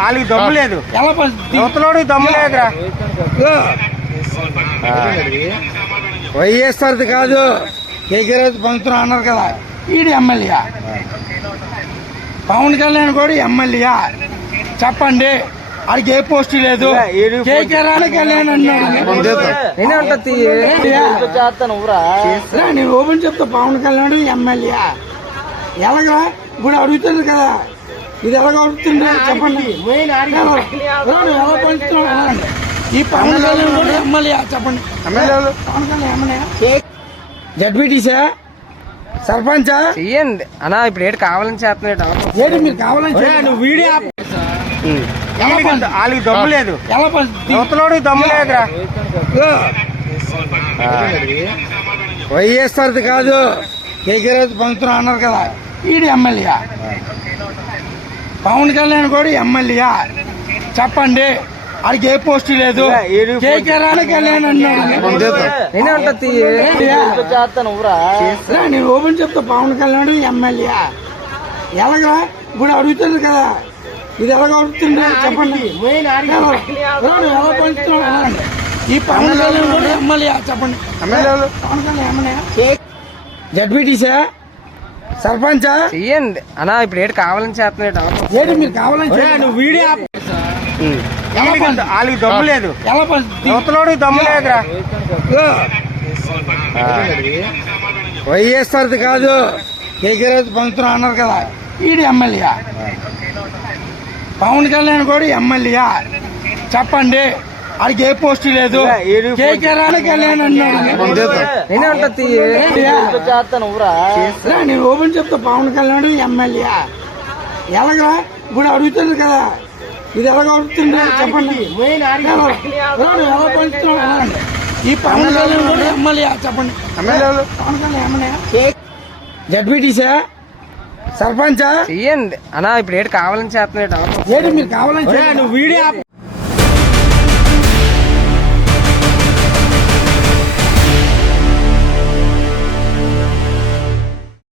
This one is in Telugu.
వాళ్ళకి దమ్ము లేదు, యువతలోడికి దమ్ము లేదురా. వైఎస్ఆర్ది కాదు, కేసీఆర్ పంచుతున్నా అన్నారు కదా, ఈడు ఎమ్మెల్యే. పవన్ కళ్యాణ్ కూడా ఎమ్మెల్యే. చెప్పండి, ఆడికి ఏ పోస్ట్ లేదు. కేసీఆర్ కళ్యాణ్ నేను ఓపెన్ చెప్తా. పవన్ కళ్యాణ్ ఎమ్మెల్యే ఎలాగా ఇప్పుడు అడుగుతుంది కదా, ఇది ఎలాగ అడుగుతుంది చెప్పండి. ఎలా పంచుతున్నాడు ఈ పవన్ కళ్యాణ్ కూడా ఎమ్మెల్యే. చెప్పండి, పవన్ కళ్యాణ్ ఎమ్మెల్యే. జడ్పీటీసా, సర్పంచా చెయ్యండి అన్నా. ఇప్పుడు ఏంటి కావాలని చేస్తున్నాడు ఏంటి మీరు కావాలని నువ్వు వీడియో వాళ్ళకి దమ్ము లేదు, యువతలోడికి దమ్ము లేదురా. వైఎస్ఆర్ది కాదు, కేసీఆర్ పంచుతున్నా అన్నారు కదా, ఈడు ఎమ్మెల్యే. పవన్ కళ్యాణ్ కూడా ఎమ్మెల్యే. చెప్పండి, ఆడికి ఏ పోస్ట్ లేదు. కేసీఆర్ కళ్యాణ్ నేను ఓపెన్ చెప్తా. పవన్ కళ్యాణ్ ఎమ్మెల్యే ఎలాగా ఇప్పుడు అడుగుతుంది కదా, ఇది ఎలాగ అడుగుతుంది చెప్పండి. ఎలా పంచుతున్నాడు ఈ పవన్ కళ్యాణ్ కూడా ఎమ్మెల్యే. చెప్పండి, పవన్ కళ్యాణ్ ఎమ్మెల్యే. జడ్పీటీసా, సర్పంచా చెయ్యండి అన్నా. ఇప్పుడు ఏంటి కావాలని చేస్తున్నాడు ఏంటి మీరు కావాలని నువ్వు వీడియో వాళ్ళకి దమ్ము లేదు, యువతలోడికి దమ్ము లేదురా. వైఎస్ఆర్ది కాదు, కేసీఆర్ పంచుతున్నా అన్నారు కదా, ఈడు ఎమ్మెల్యే. పవన్ కళ్యాణ్ కూడా ఎమ్మెల్యే. చెప్పండి, ఆడికి ఏ పోస్ట్ లేదు. కేసీఆర్ కళ్యాణ్ నేను ఓపెన్ చెప్తా. పవన్ కళ్యాణ్ ఎమ్మెల్యే ఎలాగా ఇప్పుడు అడుగుతుంది కదా, ఇది ఎలాగ అడుగుతుంది చెప్పండి. ఎలా పంచుతున్నాడు ఈ పవన్ కళ్యాణ్ కూడా ఎమ్మెల్యే. చెప్పండి, పవన్ కళ్యాణ్ ఎమ్మెల్యే. జడ్పీటీసా, సర్పంచా చెయ్యండి అన్నా. ఇప్పుడు ఏంటి కావాలని చేస్తున్నాడు ఏంటి మీరు కావాలని నువ్వు వీడియో